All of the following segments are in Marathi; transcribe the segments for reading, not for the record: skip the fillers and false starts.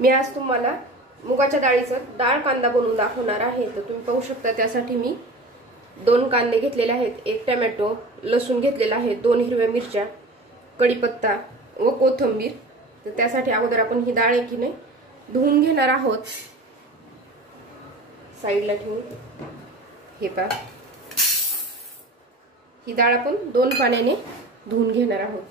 मी आज तुम्हाला मुगाच्या डाळीचं डाळ कांदा बनवून दाखवणार आहे। तर तुम्ही पाहू शकता त्यासाठी मी 2 कांदे घेतलेले आहेत, 1 टोमॅटो, लसूण घेतलेला आहे, 2 हिरव्या मिरच्या, कढीपत्ता व कोथिंबीर। तर त्यासाठी अगोदर आपण ही डाळ आहे की नाही धुवून घेणार आहोत। साइडला ठेवून हे पहा, ही डाळ आपण 2 पाण्याने धुवून घेणार आहोत।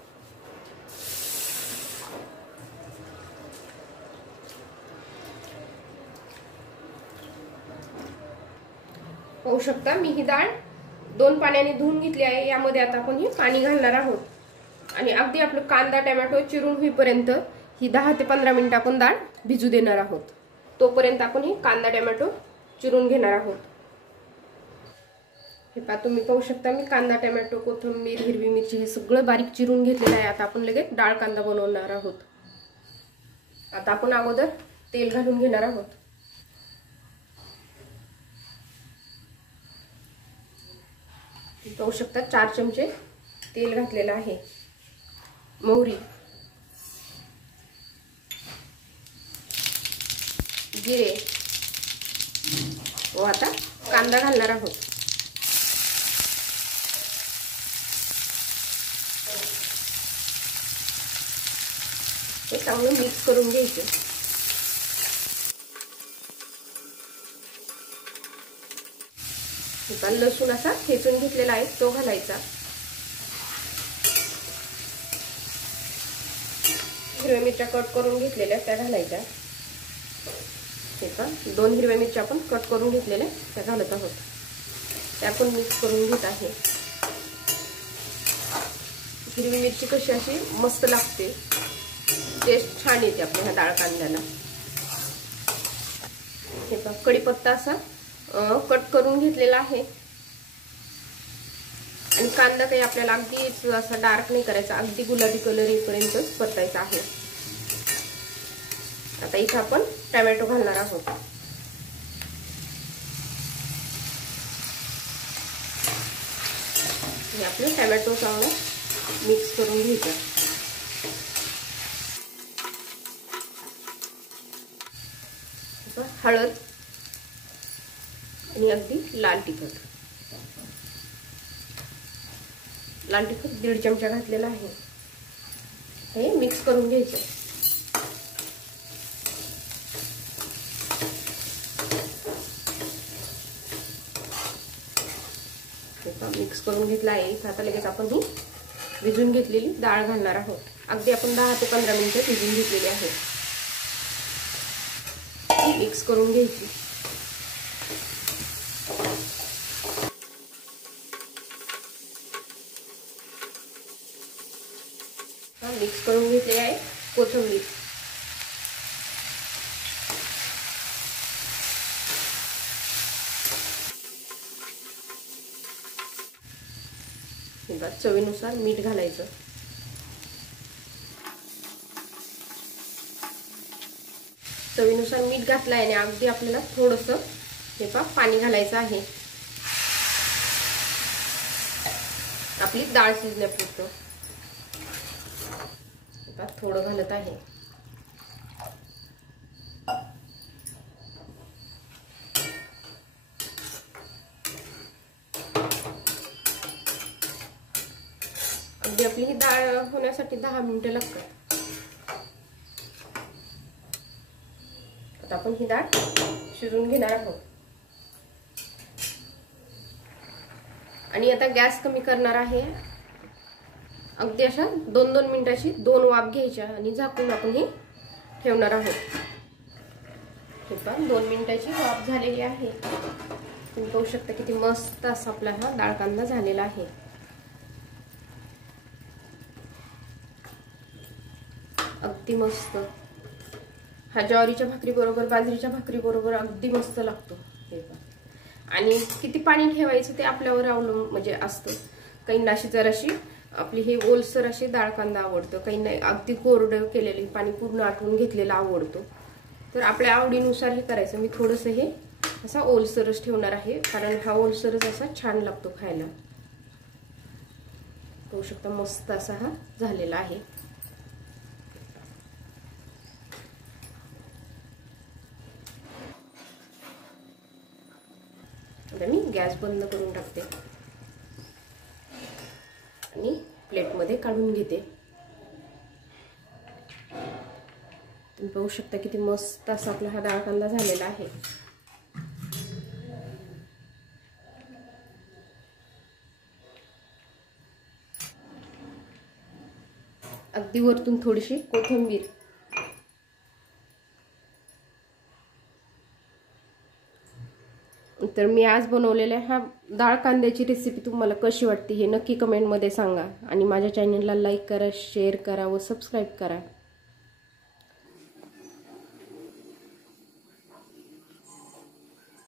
पाहू शकता मी ही डाळ 2 पाण्याने धुवून घेतली आहे। यामध्ये आता आपण ही पाणी घालणार आहोत आणि अगदी आपलं कांदा टोमॅटो चिरून होईपर्यंत ही 10 ते 15 मिनिट आपण डाळ भिजू देणार आहोत। तोपर्यंत आपण ही कांदा टोमॅटो चिरून घेणार आहोत। हे पहा, तुम्ही पाहू शकता मी कांदा टोमॅटो कोथिंबीर हिरवी मिरची हे सगळं बारीक चिरून घेतलेलं आहे। आता आपण लगेच डाळ कांदा बनवणार आहोत। आता आपण अगोदर तेल घालून घेणार आहोत। पाहू शकता 4 चमचे तेल घातलेलं आहे। मोहरी, जिरे व आता कांदा घालणार आहोत। हे चांगलं मिक्स करून घ्यायचं। लसूण असा ठेचून घेतलेला आहे तो घालायचा। हिरव्या मिरच्या कट करून घेतलेल्या त्या घालायच्या। हे पहा 2 हिरव्या मिरच्या आपण कट करून घेतलेल्या त्या घालत आहोत। त्या पण मिक्स करून घेत आहे। हिरवी मिरची कशी अशी मस्त लागते, टेस्ट छान येते आपल्या ह्या डाळ कांद्याला। हे पहा कढीपत्ता असा कट करून घेतलेला आहे आणि कांदा काही आपल्याला अगदी असा डार्क नाही करायचा, अगदी गुलाबी कलर येईपर्यंत परतायचा आहे। आता इथे आपण टोमॅटो घालणार आहोत। हे आपले टोमॅटो चांगलं मिक्स करून घ्यायचं। हळद आणि अगदी लाल तिखट 1.5 चमचा घातलेला आहे। हे मिक्स करून घ्यायचं। मिक्स करून घेतला आहे। आता लगेच आपण ही भिजून घेतलेली डाळ घालणार आहोत। अगदी आपण 10 ते 15 मिनिटे भिजून घेतलेली आहे। मिक्स करून घ्यायची। मिक्स करून घेतले आहे कोथिंबीर, चवीनुसार मीठ घालायचं। चवीनुसार मीठ घातलं आहे आणि अगदी आपल्याला थोडंसं हे पहा पाणी घालायचं आहे आपली डाळ शिजण्यापुरतं। थोडं घालत आहे। अगदी आपली ही डाळ होण्यासाठी 10 मिनिटे लागतात। आता आपण ही डाळ शिजवून घेणार आहोत आणि आता गॅस कमी करणार आहे। अगदी अशा 2-2 मिनिटाची 2 वाफ घ्यायच्या आणि झाकून आपण हे ठेवणार आहोत। हे पहा 2 मिनिटाची वाफ झालेली आहे। तुम्ही पाहू शकता किती मस्त असा आपला हा डाळ कांदा झालेला आहे। अगदी मस्त हा ज्वारीच्या भाकरी बरोबर बाजरीच्या भाकरी बरोबर अगदी मस्त लागतो। हे पहा आणि किती पाणी ठेवायचं ते आपल्यावर अवलंबून म्हणजे असतं। काहींना अशी जराशी आपली हे ओलसर अशी डाळ कांदा आवडतं, काही नाही अगदी कोरडं केलेली पाणी पूर्ण आटवून घेतलेला आवडतो। तर आपल्या आवडीनुसार हे करायचं। मी थोडंसं हे असा ओलसरच ठेवणार आहे कारण हा ओलसरच असा छान लागतो खायला। पाहू शकता मस्त असा हा झालेला आहे। गॅस बंद करून टाकते आणि प्लेटमध्ये काढून घेते. तुम्ही पाहू शकता किती मस्त असा आपला हा डाळ कांदा झालेला आहे. अगदी वरतून थोडीशी कोथिंबीर. तर मी आज बनवलेल्या ह्या डाळ कांद्याची रेसिपी तुम्हाला कशी वाटते हे नक्की कमेंटमध्ये सांगा आणि माझ्या चॅनलला लाईक करा, शेअर करा व सबस्क्राईब करा.